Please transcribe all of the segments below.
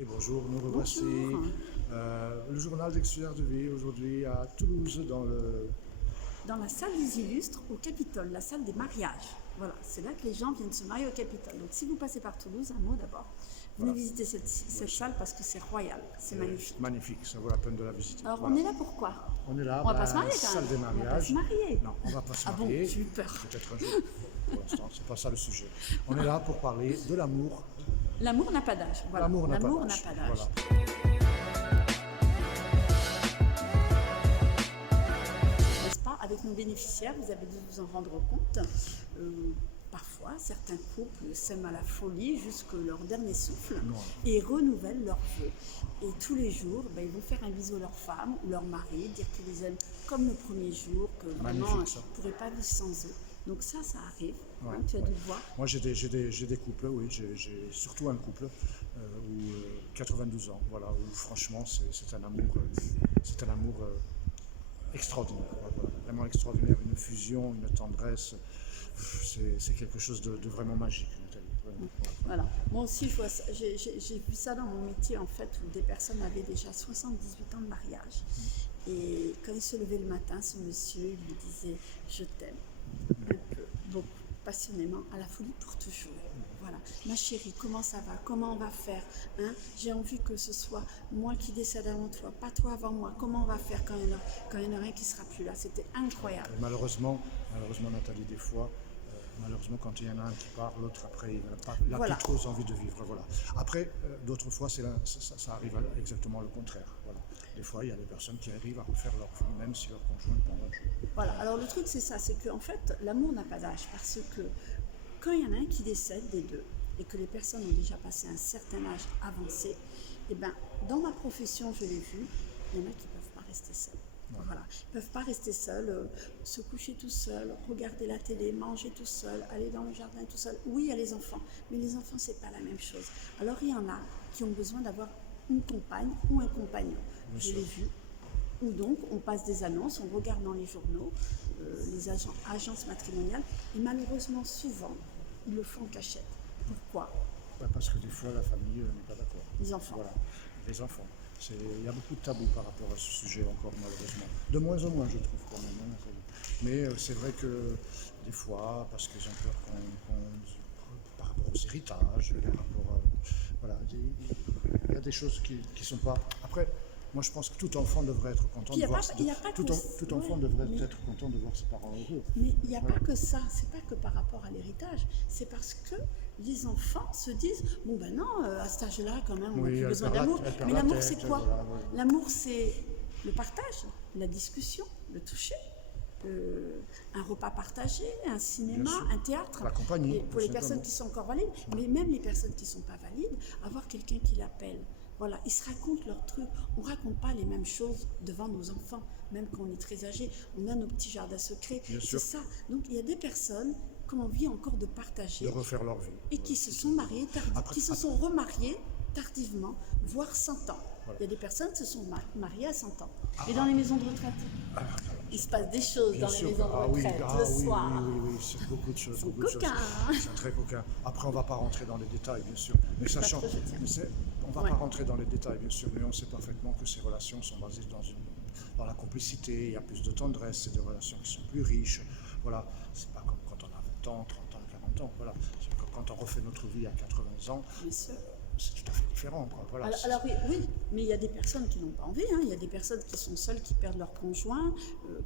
Et bonjour, nous revoici. Bonjour. Le journal d'Excellence de Vie aujourd'hui à Toulouse Dans la salle des illustres au Capitole, la salle des mariages. Voilà, c'est là que les gens viennent se marier au Capitole. Donc si vous passez par Toulouse, un mot d'abord. Venez visiter cette salle parce que c'est royal, c'est magnifique. Magnifique, ça vaut la peine de la visiter. Alors Voilà. on est là pourquoi? On est là, On va pas se marier quand salle même. des On va pas mariages. se marier. Non, on va pas se Ah bon, marier. j'ai eu peur. Peut-être un jour. Pour l'instant, c'est pas ça le sujet. On est là pour parler de l'amour. L'amour n'a pas d'âge. Voilà. L'amour n'a pas n'a d'âge. pas d'âge. Voilà. N'est-ce pas? Avec nos bénéficiaires, vous avez dû vous en rendre compte. Parfois, certains couples s'aiment à la folie jusque leur dernier souffle et renouvellent leurs vœux. Et tous les jours, ils vont faire un bisou à leur femme ou leur mari, dire qu'ils les aiment comme le premier jour, que vraiment, on ne pourrait pas vivre sans eux. Donc ça arrive, Ouais, tu as dû le voir. Moi, j'ai des couples, oui, j'ai surtout un couple où 92 ans, voilà, où franchement, c'est un amour extraordinaire, voilà, vraiment extraordinaire, une fusion, une tendresse, c'est quelque chose de vraiment magique, Nathalie. Vraiment. Voilà. Moi aussi, j'ai vu ça dans mon métier, en fait, où des personnes avaient déjà 78 ans de mariage. Et quand il se levait le matin, ce monsieur, il lui disait « je t'aime ». Un peu, beaucoup, passionnément, à la folie pour toujours. Voilà. Ma chérie, comment ça va? Comment on va faire, hein? J'ai envie que ce soit moi qui décède avant toi, pas toi avant moi. Comment on va faire quand il y en a un qui sera plus là? C'était incroyable. Et malheureusement, Nathalie, des fois, malheureusement, quand il y en a un qui part, l'autre après, il n'a plus trop envie de vivre. Voilà. Après, d'autres fois, ça arrive à exactement le contraire. Voilà. Des fois, il y a des personnes qui arrivent à refaire leur vie, même si leur conjoint est en jour. Voilà. Alors le truc, c'est ça, c'est qu'en fait, l'amour n'a pas d'âge, parce que quand il y en a un qui décède des deux, et que les personnes ont déjà passé un certain âge avancé, et dans ma profession, je l'ai vu, il y en a qui ne peuvent pas rester seuls. Ouais. Voilà. Ils ne peuvent pas rester seuls, se coucher tout seuls, regarder la télé, manger tout seul, aller dans le jardin tout seul. Oui, il y a les enfants, mais les enfants, c'est pas la même chose. Alors, il y en a qui ont besoin d'avoir une compagne ou un compagnon. Je l'ai vu. Ou donc, on passe des annonces, on regarde dans les journaux, les agences matrimoniales, et malheureusement, souvent, ils le font en cachette. Pourquoi? Parce que des fois, la famille n'est pas d'accord. Les enfants. Voilà, les enfants. Il y a beaucoup de tabous par rapport à ce sujet encore, malheureusement. De moins en moins, je trouve, quand même. Mais c'est vrai que des fois, parce qu'ils ont peur par rapport aux héritages, par rapport à, voilà, il y a des choses qui ne sont pas... Après, moi, je pense que tout enfant devrait être content de voir... Tout enfant devrait être content de voir ses parents heureux. Mais il n'y a pas que ça, c'est pas que par rapport à l'héritage, c'est parce que les enfants se disent bon non, à cet âge-là quand même on n'a plus besoin d'amour. Mais l'amour c'est quoi? L'amour c'est le partage, la discussion, le toucher, un repas partagé, un cinéma, un théâtre. La compagnie. Et pour les personnes qui sont encore valides, mais même les personnes qui ne sont pas valides, avoir quelqu'un qui l'appelle. Voilà, ils se racontent leurs trucs. On ne raconte pas les mêmes choses devant nos enfants, même quand on est très âgé. On a nos petits jardins secrets. C'est ça. Donc il y a des personnes qu'on a envie encore de partager. De refaire leur vie. Et qui se sont mariées qui se sont remariées tardivement, voire 100 ans. Voilà. Il y a des personnes qui se sont mariées à 100 ans. Et dans les maisons de retraite, il se passe des choses dans les maisons de retraite le soir. Oui, c'est beaucoup de choses. C'est coquin. C'est très coquin. Après, on ne va pas rentrer dans les détails, bien sûr. Mais sachant, on ne va pas rentrer dans les détails, bien sûr, mais on sait parfaitement que ces relations sont basées dans la complicité, il y a plus de tendresse, c'est des relations qui sont plus riches. Voilà, c'est pas comme quand on a 20 ans, 30 ans, 40 ans. Voilà. Quand on refait notre vie à 80 ans, c'est tout à fait différent. Quoi. Voilà, alors oui, mais il y a des personnes qui n'ont pas envie, il y a des personnes qui sont seules, qui perdent leur conjoint,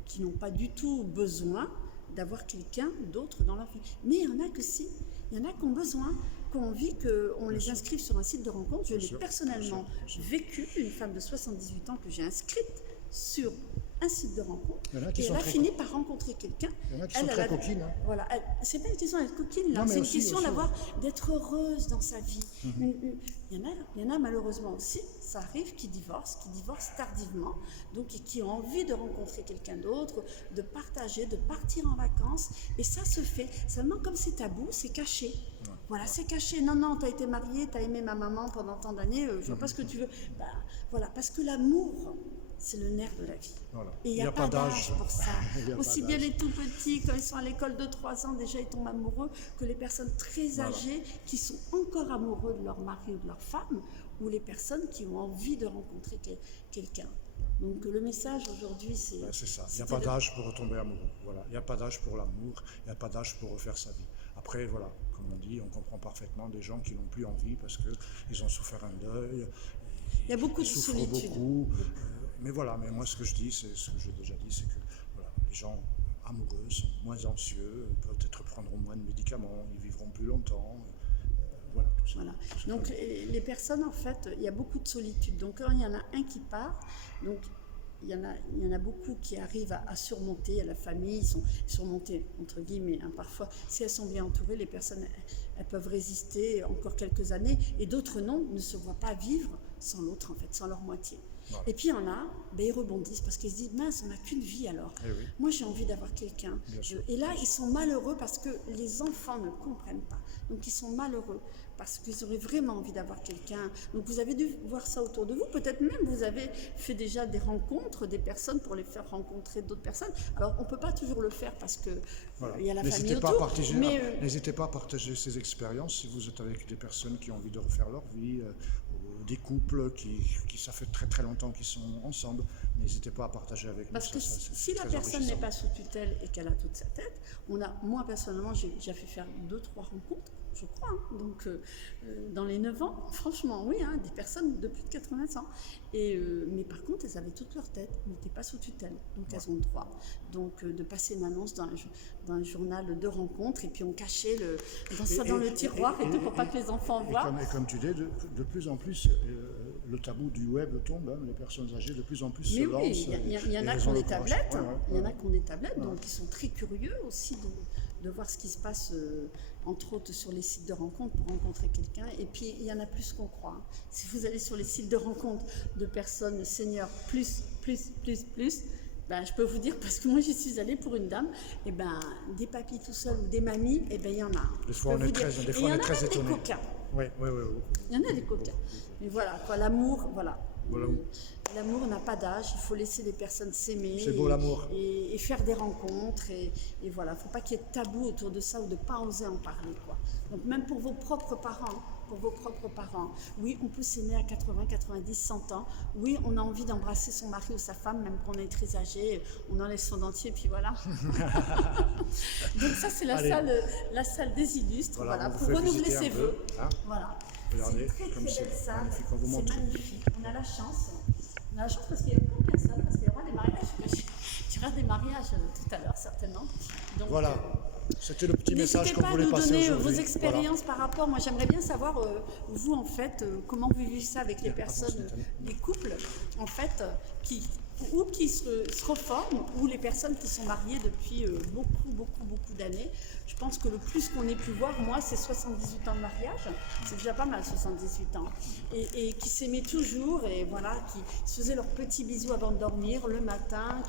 qui n'ont pas du tout besoin d'avoir quelqu'un d'autre dans leur vie. Mais il y en a que si, il y en a qui ont besoin, qui ont envie qu'on les inscrive sur un site de rencontre. Je l'ai personnellement vécu, une femme de 78 ans que j'ai inscrite sur un site de rencontre, et elle a fini par rencontrer quelqu'un. Il y en a qui sont très coquines. Voilà, c'est pas une question d'être coquine, c'est une question d'être heureuse dans sa vie. Il y en a malheureusement aussi, ça arrive, qui divorcent tardivement, donc et qui ont envie de rencontrer quelqu'un d'autre, de partager, de partir en vacances, et ça se fait. Seulement comme c'est tabou, c'est caché. Voilà, c'est caché. Non, t'as été mariée, t'as aimé ma maman pendant tant d'années, je vois pas ce que tu veux. Voilà, parce que l'amour, c'est le nerf de la vie. Voilà. Et il n'y a pas d'âge pour ça. Il y a pas Aussi bien d'âge. les tout petits, quand ils sont à l'école de 3 ans, déjà ils tombent amoureux, que les personnes très âgées qui sont encore amoureux de leur mari ou de leur femme, ou les personnes qui ont envie de rencontrer quelqu'un. Donc le message aujourd'hui, c'est... Ben, c'est ça. Il n'y a c'était pas de- d'âge pour retomber amoureux. Voilà. Il n'y a pas d'âge pour l'amour. Il n'y a pas d'âge pour refaire sa vie. Après, voilà, comme on dit, on comprend parfaitement des gens qui n'ont plus envie parce qu'ils ont souffert un deuil. Il y a beaucoup de Ils souffrent solitude. beaucoup. Mais voilà, mais moi ce que je dis, c'est ce que j'ai déjà dit, c'est que voilà, les gens amoureux sont moins anxieux, peut-être prendront moins de médicaments, ils vivront plus longtemps. Voilà, tout ça. Voilà. Tout ça. Donc les personnes, en fait, il y a beaucoup de solitude. Donc quand il y en a un qui part, donc il y en a beaucoup qui arrivent à surmonter, à la famille, ils sont surmontés entre guillemets. Hein, parfois, si elles sont bien entourées, les personnes, elles peuvent résister encore quelques années, et d'autres non, ne se voient pas vivre sans l'autre, en fait, sans leur moitié. Voilà. Et puis il y en a, ben, ils rebondissent parce qu'ils se disent mince, on n'a qu'une vie alors. Eh oui. Moi j'ai envie d'avoir quelqu'un. Bien sûr. Et là ils sont malheureux parce que les enfants ne comprennent pas. Donc ils sont malheureux parce qu'ils auraient vraiment envie d'avoir quelqu'un. Donc vous avez dû voir ça autour de vous. Peut-être même vous avez fait déjà des rencontres, des personnes pour les faire rencontrer d'autres personnes. Alors on ne peut pas toujours le faire parce que Voilà. il y a la famille N'hésitez pas, autour. Mais n'hésitez pas à partager ces expériences si vous êtes avec des personnes qui ont envie de refaire leur vie, ou des couples qui ça fait très très longtemps qu'ils sont ensemble. N'hésitez pas à partager avec nous. parce que Ça, c'est si la très personne n'est enrichissant. pas sous tutelle et qu'elle a toute sa tête, moi personnellement, j'ai déjà fait faire 2-3 rencontres, je crois. Hein. Donc, dans les 9 ans, franchement, oui, hein, des personnes de plus de 80 ans. Mais par contre, elles avaient toute leur tête, elles n'étaient pas sous tutelle. Donc, elles ont le droit. Donc, de passer une annonce dans un journal de rencontres, et puis on cachait ça dans le tiroir et tout, pour pas que les enfants voient. Et comme tu dis, de plus en plus, le tabou du web tombe. Hein, les personnes âgées de plus en plus Mais se oui, lancent. il y en et a elles qui ont ont le des courage. tablettes, Ouais, hein. ouais, Il y en a ouais. qui ont des tablettes, Ouais. donc ils sont très curieux aussi de voir ce qui se passe, entre autres sur les sites de rencontres pour rencontrer quelqu'un. Et puis il y en a plus qu'on croit. Hein. Si vous allez sur les sites de rencontres de personnes seniors plus, ben, je peux vous dire, parce que moi j'y suis allée pour une dame, et ben, des papis tout seuls ou des mamies, et ben, il y en a. Des Je fois, peux on est vous dire. très, des Et fois, il y on en est a très même des étonnés. coquins. Oui, oui, oui. Il y en a des coquins. Mais voilà, quoi, l'amour, voilà. Voilà. L'amour n'a pas d'âge, il faut laisser les personnes s'aimer. C'est beau, l'amour. Et faire des rencontres. Et voilà, il ne faut pas qu'il y ait de tabou autour de ça ou de ne pas oser en parler. Quoi. Donc même pour vos propres parents, oui, on peut s'aimer à 80, 90, 100 ans. Oui, on a envie d'embrasser son mari ou sa femme, même qu'on est très âgé. On enlève son dentier, puis voilà. Donc ça, c'est la salle des illustres, voilà, on vous pour fait renouveler visiter un ses peu, vœux. hein. Voilà. Regardez, C'est une comme très c'est belle salle, magnifique, on vous c'est montre. magnifique. On a la chance. Parce qu'il y a plein de personnes, parce qu'il y aura des mariages. Il y aura des mariages tout à l'heure, certainement. Donc, Voilà, c'était le petit message qu'on voulait passer n'hésitez pas à nous donner vos aujourd'hui. expériences par rapport. Moi, j'aimerais bien savoir, vous, en fait, comment vous vivez ça avec les personnes, les couples, en fait, qui se reforment, ou les personnes qui sont mariées depuis beaucoup d'années. Je pense que le plus qu'on ait pu voir, moi, c'est 78 ans de mariage. C'est déjà pas mal, 78 ans. Et qui s'aimaient toujours, et voilà, qui se faisaient leurs petits bisous avant de dormir le matin,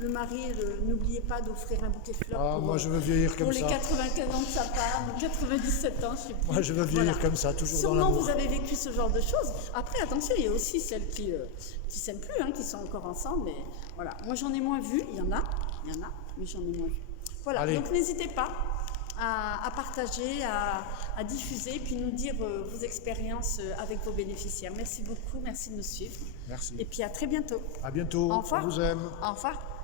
le mari n'oubliait pas d'offrir un bouquet de fleurs Ah, pour, moi, je veux vieillir comme pour les ça. 95 ans de sa femme, ou 97 ans, je sais plus. Moi, je veux vieillir Voilà. comme ça, toujours dans Sûrement l'amour. vous avez vécu ce genre de choses. Après, attention, il y a aussi celles qui s'aiment plus, hein, qui sont encore ensemble. Mais voilà, moi j'en ai moins vu. Il y en a, mais j'en ai moins vu. Voilà, Allez. donc n'hésitez pas à partager, à diffuser, puis nous dire vos expériences avec vos bénéficiaires. Merci beaucoup, merci de nous suivre. Merci. Et puis à très bientôt. À bientôt. Au revoir. On vous aime. Au revoir.